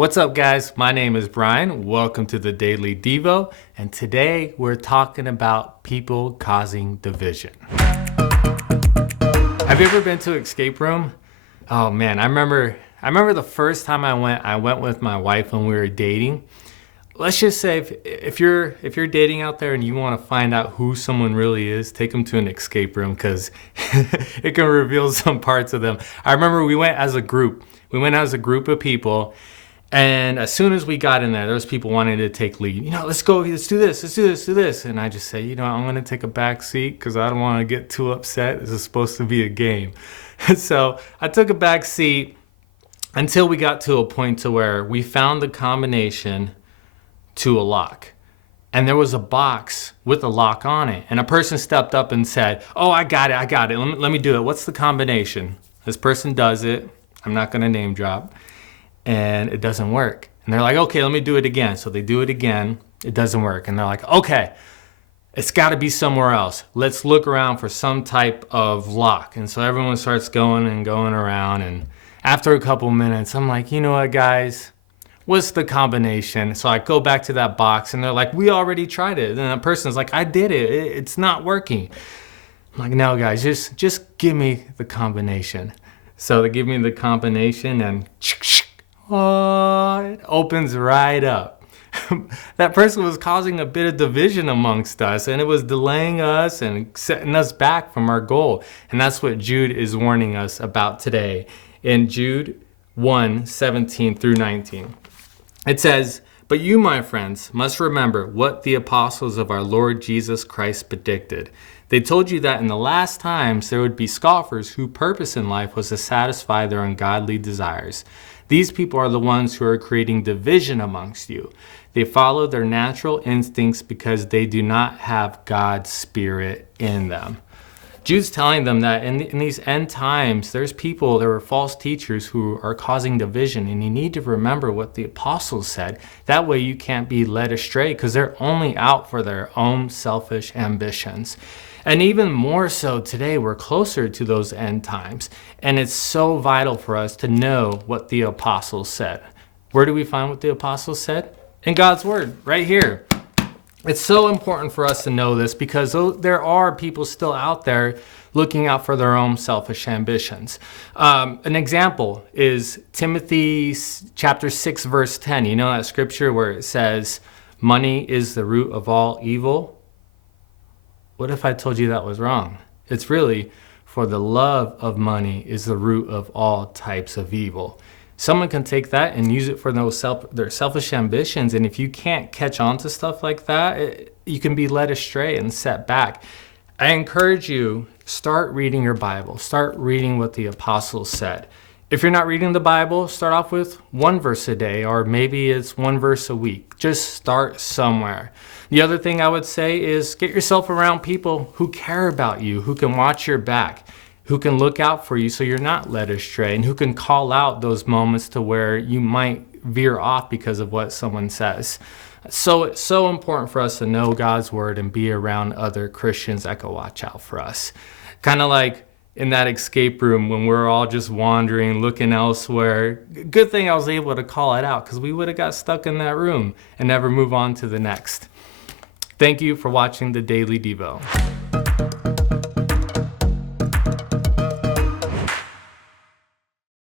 What's up, guys? My name is Brian. Welcome to the Daily Devo, and today we're talking about people causing division. Have you ever been to an escape room? Oh man, I remember the first time I went with my wife when we were dating. Let's just say if you're dating out there and you want to find out who someone really is, take them to an escape room because it can reveal some parts of them. I remember we went as a group. We went as a group of people. And as soon as we got in there, those people wanted to take lead. Let's go, let's do this. And I just say, I'm going to take a back seat because I don't want to get too upset. This is supposed to be a game. So I took a back seat until we got to a point to where we found the combination to a lock. And there was a box with a lock on it. And a person stepped up and said, oh, I got it. Let me do it. What's the combination? This person does it. I'm not going to name drop. And it doesn't work. And they're like, okay, let me do it again. So they do it again. It doesn't work. And they're like, okay, it's got to be somewhere else. Let's look around for some type of lock. And so everyone starts going around. And after a couple minutes, I'm like, you know what, guys? What's the combination? So I go back to that box and they're like, we already tried it. And the person's like, I did it. It's not working. I'm like, no, guys, just give me the combination. So they give me the combination and it opens right up. That person was causing a bit of division amongst us, and it was delaying us and setting us back from our goal. And that's what Jude is warning us about today in Jude 1:17 through 19. It says, "But you, my friends, must remember what the apostles of our Lord Jesus Christ predicted. They told you that in the last times there would be scoffers whose purpose in life was to satisfy their ungodly desires. These people are the ones who are creating division amongst you. They follow their natural instincts because they do not have God's Spirit in them." Jude's telling them that in these end times, there were false teachers who are causing division, and you need to remember what the apostles said. That way you can't be led astray because they're only out for their own selfish ambitions. And even more so today, we're closer to those end times. And it's so vital for us to know what the apostles said. Where do we find what the apostles said? In God's word, right here. It's so important for us to know this because there are people still out there looking out for their own selfish ambitions. An example is Timothy chapter 6, verse 10. You know that scripture where it says, money is the root of all evil? What if I told you that was wrong? It's really, for the love of money is the root of all types of evil. Someone can take that and use it for their selfish ambitions. And if you can't catch on to stuff like that, you can be led astray and set back. I encourage you, start reading your Bible. Start reading what the apostles said. If you're not reading the Bible, start off with one verse a day, or maybe it's one verse a week. Just start somewhere. The other thing I would say is get yourself around people who care about you, who can watch your back, who can look out for you so you're not led astray, and who can call out those moments to where you might veer off because of what someone says. So it's so important for us to know God's word and be around other Christians that can watch out for us. Kind of like in that escape room when we're all just wandering, looking elsewhere. Good thing I was able to call it out because we would have got stuck in that room and never move on to the next. Thank you for watching the Daily Devo.